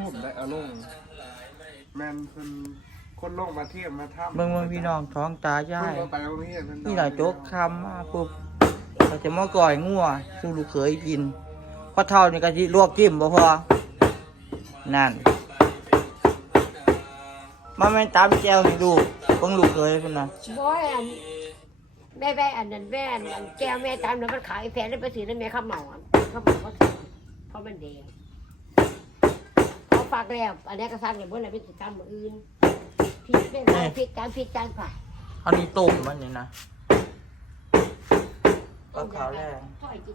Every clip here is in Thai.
ทูบได้เอาลงแม่นเพิ่นคนลงมาเทียบมาทํเบิ่งเบิ่งพี่น้องท้องตาเพิ่ย่านยก็ไปโรงเรียนเพิ่นนี่หลายโจ๊กคำมาปุ๊บเราจะมาก่อยงัวสู้ลูกเขยกินพอเท่านี่ก็สิลวกจิ้มบ่พอนั่นมาแม่นตามแก้วให้ดูเบิ่งลูกเขยเพิ่นน่ะบ่อันแม่แม่อันนั้นแม่อันอันแก้วแม่ตามแล้วมันขายแฟนได้ไปซื้อแล้วแม่เขาเหมาอะเขาบอกว่าเพราะมันแดง เขาฝากแล้วอันนี้ก็ฝากเลยบ่อะไรเป็นสิตามมืออื่นผิดเป็นอะไรผิดการผิดการฝ่ายอันนี้ต้มมันนี่นะก็ขาวแรงถอยจิต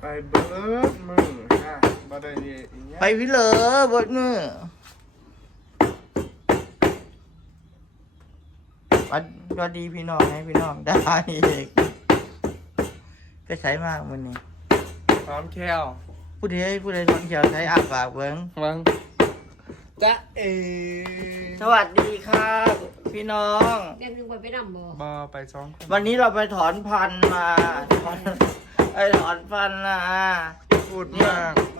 ไปเบิดมือฮะบ่ได้อีหยังไปวิเลอเบิดมือวัดวัดดีพี่น้องให้พี่น้องได้อีกไปใช้มากวันนี้พร้อมแคว ผู้ใดผู้ใดทนเขียวใช้อาปากเบิ้งวังจ๊ะเอสวัสดีครับ พี่น้องแม่นึงไปไปนำบ่บ่ไปสองคนวันนี้เราไปถอนพันธุ์มาถอนไอถอนฟันนะพูดมากพูด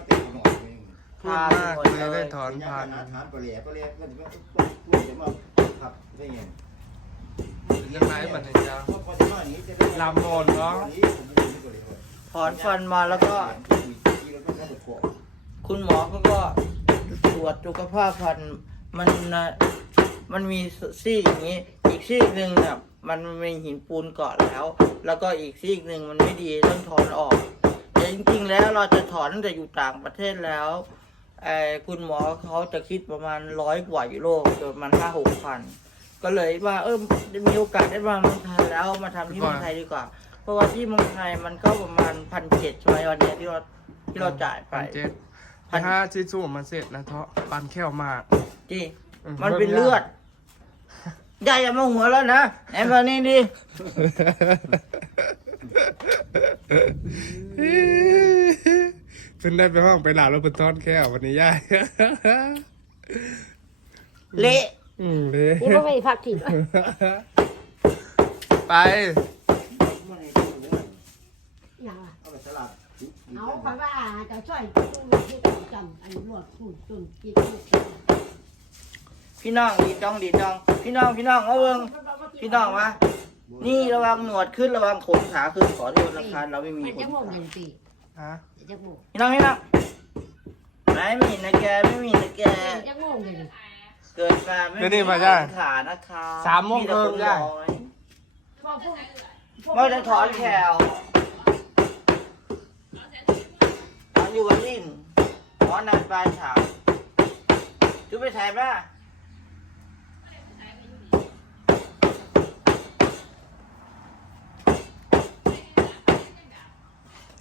มากเลยได้ถอนพันธุ์ถามปลาเหล่ปลาเหล่ก็จะพูดจะมาขับได้ไงยังไงบัดนี้จ้าลำบนเนาะ ถอนฟันมาแล้วก็ คุณหมอเขาก็ตรวจสุขภาพพันมันนะมันมีซีกอย่างนี้ อีกซีกหนึ่งเนี่ยมันมีหินปูนเกาะแล้ว แล้วก็อีกซีกหนึ่งมันไม่ดีต้องถอนออกแต่จริงๆแล้วเราจะถอนตั้งแต่อยู่ต่างประเทศแล้วไอ้คุณหมอเขาจะคิดประมาณร้อยกว่ายูโรประมาณห้าหกพันก็เลยว่าเออมีโอกาสได้มาเมืองไทยแล้วมาทำที่เมืองไทยดีกว่า ราะว่าที่เมืองไทยมันก็ประมาณพันเจ็ดใช่ไหมวันเนี้ยที่เราที่เราจ่ายไป พันเจ็ดพัน ถ้าชิซูมันเสร็จนะเทาะปันแควมากจีอืม มันเป็นเลือดยายอย่ามาหัวแล้วนะไหนมานี่ดิเพิ่นได้ไปห้องไปหลาแล้วเพิ่นทอนแคววันนี้ย่ายเละอืมเลย นี่บ่ไม่พักถิ่นไปอ ย่างว่าเอาไปสลัดเอาคำว่าจะช่วยตู้ที่จำอันรวดพูดจนกินพี่น้องดีจ้องดีจ้อง พี่น้องพี่น้องเอาเบิ่งพี่น้องมานี่ระวังหนวดขึ้นระวังขนขาขึ้นขอโทษนะคะเราไม่มีมันขจะนโมงขาหนึ่งปีฮะจะโมงพี่น้องพี่น้องไม่มีนะแกไม่มีนะแกจะโมงเลยเกิดมาไม่เดี๋ยวนี้มาจ้ะขานะคะสามโมงแต่คนเริ่มจ้ะน้อยพอพูดไม่ได้ถอนแขว อนอยู่กับลิ้นถอนนานปลายฉากจุไปถ่ายป่ะ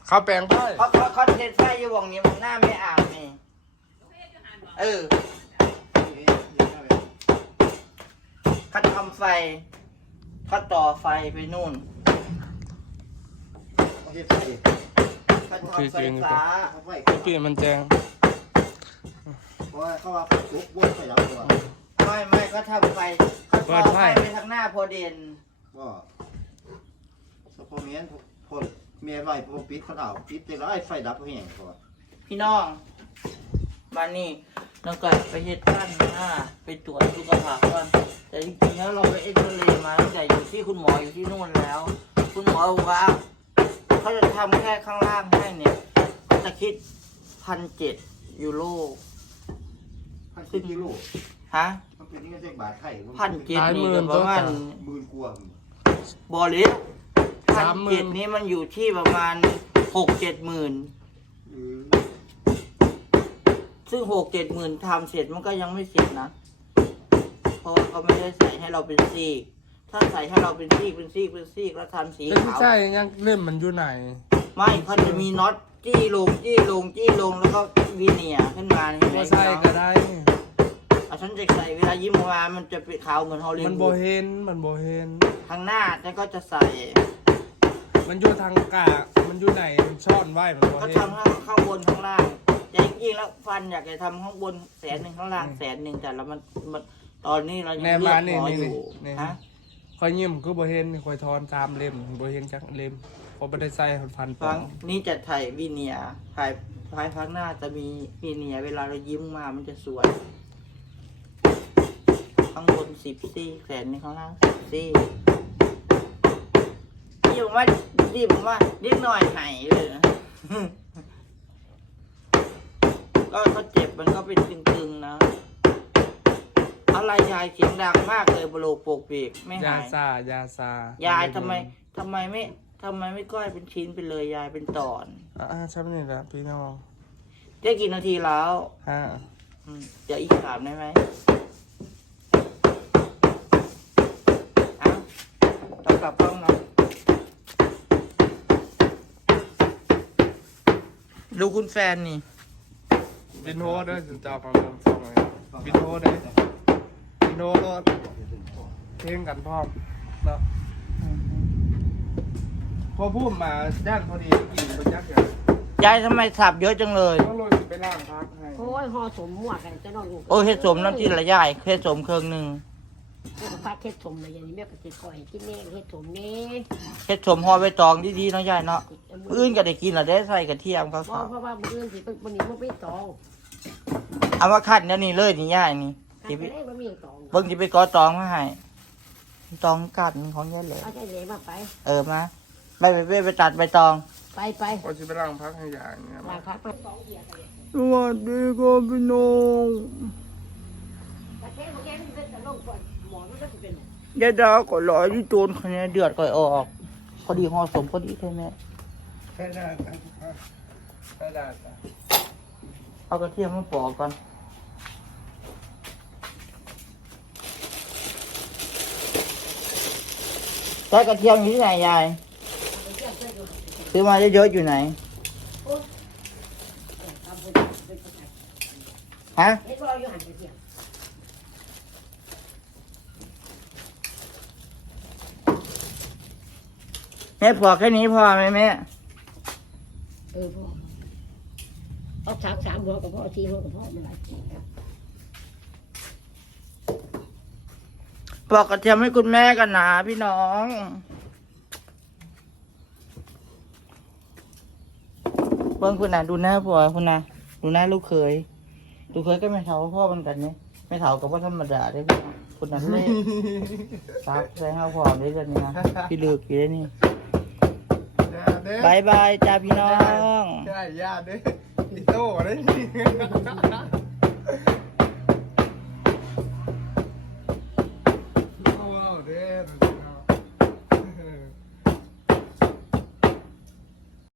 เขาแปลงไพ่เขาเขาเขาเทศไฟอยู่วงนี้มองหน้าไม่อ่านนี่เออเขาทำไฟเขาต่อไฟไปนู่นเอาเฮ็ดไฟ เขาทำไฟฟ้าเอปลี่ยนมันแจงเพราะว่าเขาว่าลุกวนไฟแล้วตัวไม่ไม่เขาทำไฟเขาต่อไฟไปทางหน้าพอเด่นก็สปอร์เมนพอเมียไว้พอปิดเขาเอาปิดไปแล้วไอ้ไฟดับแห้งตัวพี่น้องมานี่น้องไก่ไปเฮ็ดบ้านหน้าไปตรวจสุขภาพก่อนแต่จริงๆแล้วเราไปเอ็กซเรย์มาตั้งแต่อยู่ที่คุณหมออยู่ที่นู่นแล้ว คุณหมอว่า เขาจะทำแค่ข้างล่างให้เนี่ยเขาจะคิดพันเจ็ดยูโรพันสิบกิโลฮะมันเป็นนี่ก็เจ็บาทไทยพันเจ็ดนี่ก็ประมาณหมื่นกว่าบอลิสพันเจ็ดนี้มันอยู่ที่ประมาณหกเจ็ดหมื่นเออซึ่งหกเจ็ดหมื่นทำเสร็จมันก็ยังไม่เสร็จนะ เพราะว่าเขาไม่ได้ใส่ให้เราเป็นซีก ถ้าใส่ให้เราเป็นซีกเป็นซีกเป็นซีกแล้วทำสีเป็นขาวใช่ยังเล่มมันอยู่ไหน ไม่เขาจะมีน็อตจี้ลงจี้ลงจี้ลงแล้วก็วีเนียร์ขึ้นมาเห็นไหมก็ใช่ก็ได้เอาฉันจะใส่เวลายิ้มออกมามันจะเป็นขาวเหมือนฮอลลีมันวูโบดเห็นมันโบเห็นทางหน้าฉันก็จะใส่ มันอยู่ทางกะมันอยู่ไหนมันซ่อนไว้มันโบก็เห็นทำข้างข้างบนข้างล่างแต่จริงๆแล้วฟันอยากจะทำข้างบนแสนหนึ่งข้างล่างแสนหนึ่งแต่ละมันมันตอนนี้เรายังแน่เลืมาอกนี่หมอนี่อนี่ยู่นี่ฮะ คอยยิ้มก็โบเห็นคอยทอนตามเล่มโบเห็นจักเล่มผมไม่ได้ใส่พันปฟัองนี่จะถ่ายวีเนียถ่ายถ่ายพักหน้าจะมีวีเนีย เวลาเรายิ้มมามันจะสวย ข้างบนสิบซี่แขนนี่ข้างล่างสิบซี่นี่ผมว่านี่ผมว่าเล็กน้อยหายเลยนะ ก็เขาเจ็บมันก็เป็นตึงๆนะ อะไรยายเสียงดังมากเลยบโลกโปกเปีกไม่ยาหาย ซายาซายายทำไมทำไมไม่ทำไมไม่ก้อยเป็นชิ้นไปเลยยายเป็นตอนอ่าใช่ไหมนี่แหละพี่น้องได้กี่นาทีแล้วห้าอืมเดี๋ยวอีกสามได้ไหมเอ้าต้องกลับห้องเนาะดูคุณแฟนนี่ บินโฮเด้อจะจับมาลงสองเลยบินโฮเด้อบิน โฮรถเพลงกันพร้อมเนาะพอพูดมาย่านพอดีกินเป็นยักษ์ใหญ่ยายทำไมสับเยอะจังเลย ต้องลงไปล่างพักให้โอ้ยห่อสมมั่วกันจะนอนลูกโอ้เฮ็ดสมน้ำที่ละยายเฮ็ดสมเครื่องหนึ่งแม่ก็พักเฮ็ดสมเลยอย่างนี้แม่ก็สิกอยกินเองเฮ็ดสมนี่เฮ็ดสมห่อใบตองดีๆเนาะยายเนาะมื้ออื่นก็ได้กินล้วได้ใส่กระเทียมเขาเพราะเพราะว่ามื้ออื่นสิเป็นวันนี้มันไม่ตองเอามาคัดเดี๋ยวนี้เลยนี่ยายนี่ การสิไปไปได้บ่มีตองเบิ่งสิไปกอตองมาให้ตองกัดของยายแหลมเอาใจเหลมาไป เออมาไปไปไปไปตัดใบตอง ไปไปพอจะไปล่างพักให้อย่างเงี้ยมาพักไปสวัสดีครับพี่น้องแต่แค่บ่แค่มันเป็นแต่ลงก่อนหมอมันก็สิเป็นยายดาวก็รอที่โจรคนนี้เดือดก่อยออกพอดีห่อสมพอดีใช่ไหมใช่ได้ใช่ได้เอากระเทียมมาปอกก่อน ใช้กระเทียมอยู่ที่ไหนยายซื้อมาเยอะๆอยู่ไหนฮะเฮ็ดบ่อยู่หันไปเที่ยงแม่ปอแค่นี้พอไหมแม่เออพอเอาสามสามหัวกับพ่อสี่หัวกับพ่อมันหลายทีครับ ปอกกระเทียมให้คุณแม่กันนะพี่น้อง เบิ้งคุณน่ะดูหน้าผัวคุณน่ะดูหน้าลูกเคยลูกเคยก็ไม่เท่าพ่อมันกันเนี่ยไม่เท่ากับว่าธรรมดาได้พี่น้องคุณนั้นเลยซับใส่ห้าพร้อมได้กันเนี่ยพี่ลึกอยู่ได้นี่บายบายจ้าพี่น้อง ใช่ญาติด้วยอีโต้ได้โอ้เด้ อ